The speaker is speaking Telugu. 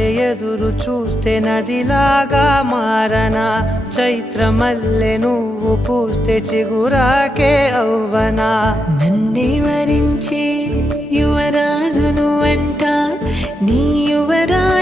వలె ఎదురు చూస్తే నదిలాగా మారనా, చైత్రమల్లె నువ్వు పూస్తే చిగురాకే అవ్వనా. నన్నే వరించే యువరాజును అంట నీ యువరాణి